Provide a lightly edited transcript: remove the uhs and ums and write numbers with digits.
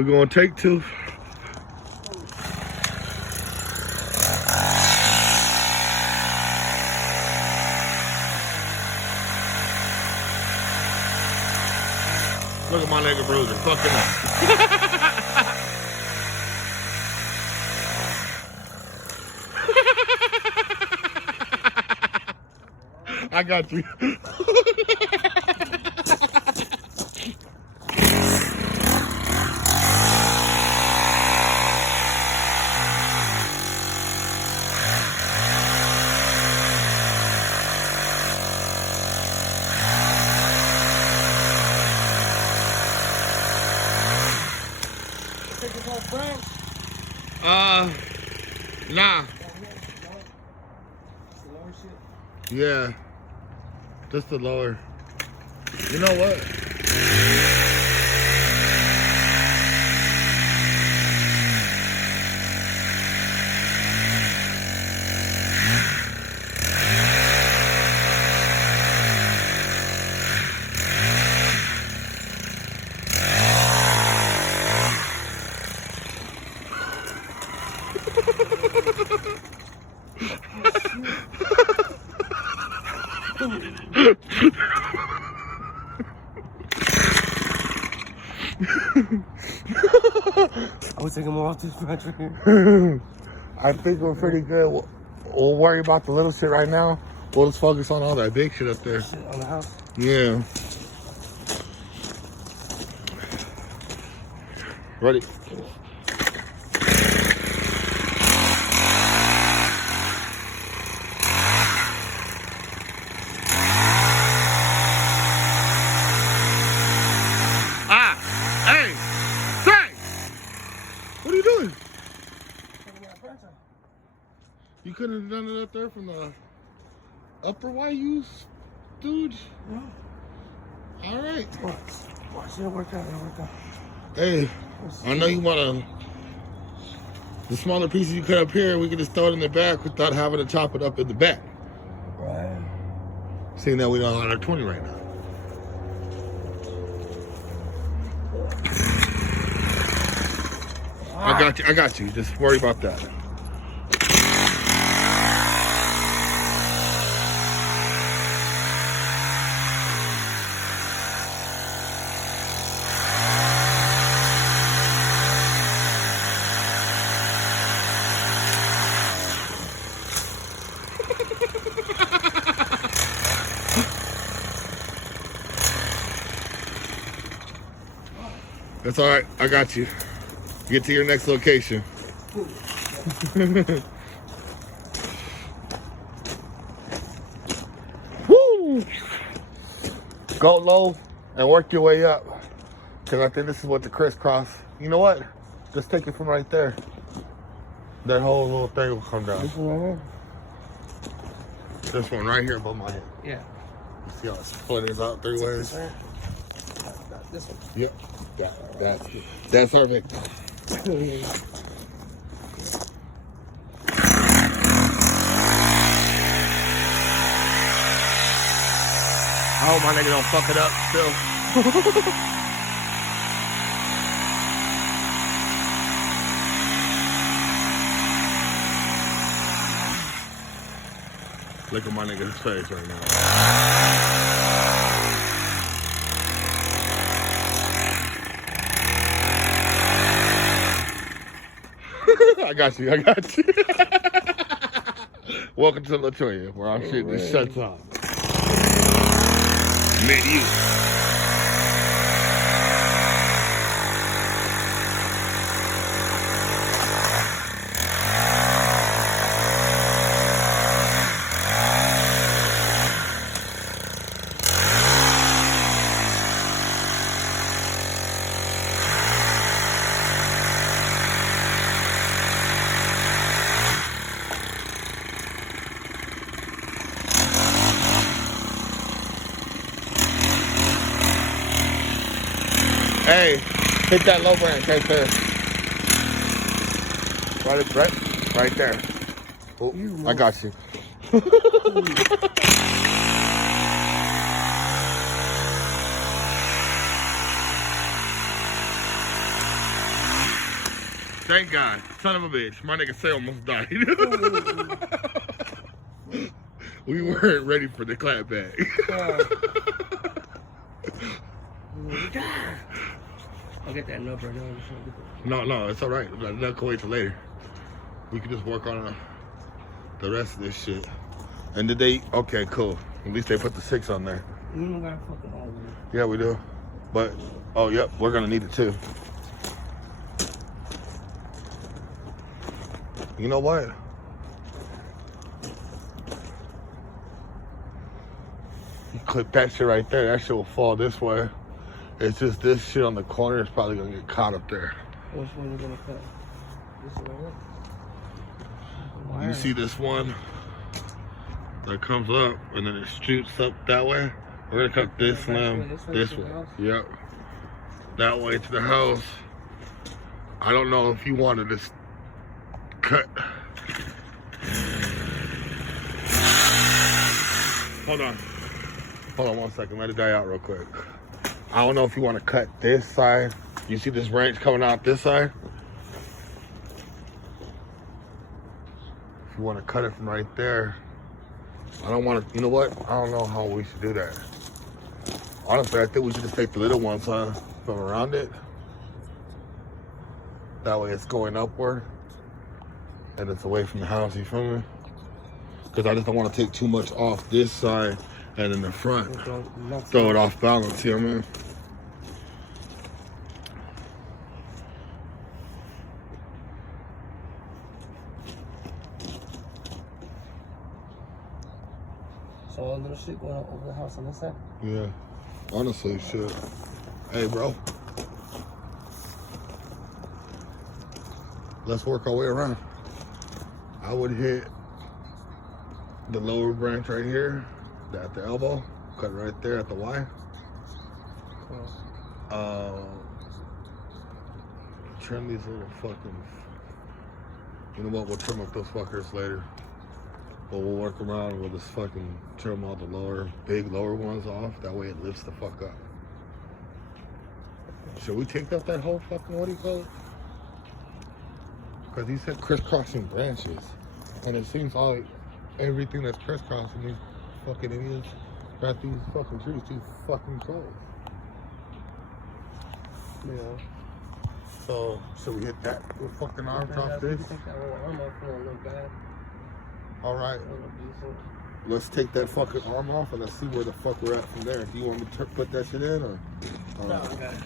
We're gonna take two. Look at my nigga bruising, fucking up. I got you. Nah. Yeah. Just the lower. You know what? I was taking more off this country. I think we're pretty good. We'll worry about the little shit right now. We'll just focus on all that big shit up there. Shit on the house. Yeah. Ready? Hey! Say! What are you doing? You couldn't have done it up there from the upper YU, dude? No. All right. Watch it work out. It'll work out. Hey, I know you want the smaller pieces you cut up here, we can just throw it in the back without having to chop it up in the back. Right. Seeing that we don't have our 20 right now. I got you. Just worry about that. That's all right. I got you. Get to your next location. Woo! Go low and work your way up. Because I think this is what the crisscross. You know what? Just take it from right there. That whole little thing will come down. This one right here? This one right here above my head. Yeah. You see how it's splintered out three ways? This one. Yep. That's our victim. I hope my nigga don't fuck it up still. Look at my nigga's face right now. I got you. Welcome to Latoya, where I'm shooting these shots off. Menu. Hey, hit that low branch right there. Right there. Oh, I got you. Thank God. Son of a bitch. My nigga Say almost died. We weren't ready for the clap back. I'll get that number. No, it's alright. That can wait till later. We can just work on the rest of this shit. And did they? Okay, cool. At least they put the 6 on there. You don't got fucking all of it. Yeah, we do. But, oh, yep, we're gonna need it too. You know what? You clip that shit right there. That shit will fall this way. It's just this shit on the corner is probably gonna get caught up there. Which one you gonna cut? This one, right? You see this one that comes up and then it shoots up that way? We're gonna cut this limb, this one. Yep. That way to the house. I don't know if you wanted this cut. Hold on 1 second. Let it die out real quick. I don't know if you want to cut this side. You see this branch coming out this side? If you want to cut it from right there, I don't want to, you know what? I don't know how we should do that. Honestly, I think we should just take the little ones, from around it. That way it's going upward and it's away from the house, you feel me? Because I just don't want to take too much off this side and in the front. Throw it off balance, you know what I mean? So all little shit going over the house on this side? Yeah. Honestly, shit. Hey, bro. Let's work our way around. I would hit the lower branch right here, at the elbow, cut it right there at the Y. Trim these little fucking, you know what, we'll trim up those fuckers later. But we'll work around, we'll just fucking trim all the big lower ones off, that way it lifts the fuck up. Should we take up that whole fucking, what do you call it? Because he said crisscrossing branches. And it seems like everything that's crisscrossing these fucking idiots got these fucking trees too fucking close. Yeah. So, should we hit that with fucking arms off this? Take that little arm off, it don't look bad. Alright. It don't look decent. Let's take that fucking arm off and let's see where the fuck we're at from there. Do you want me to put that shit in or? No, I got it.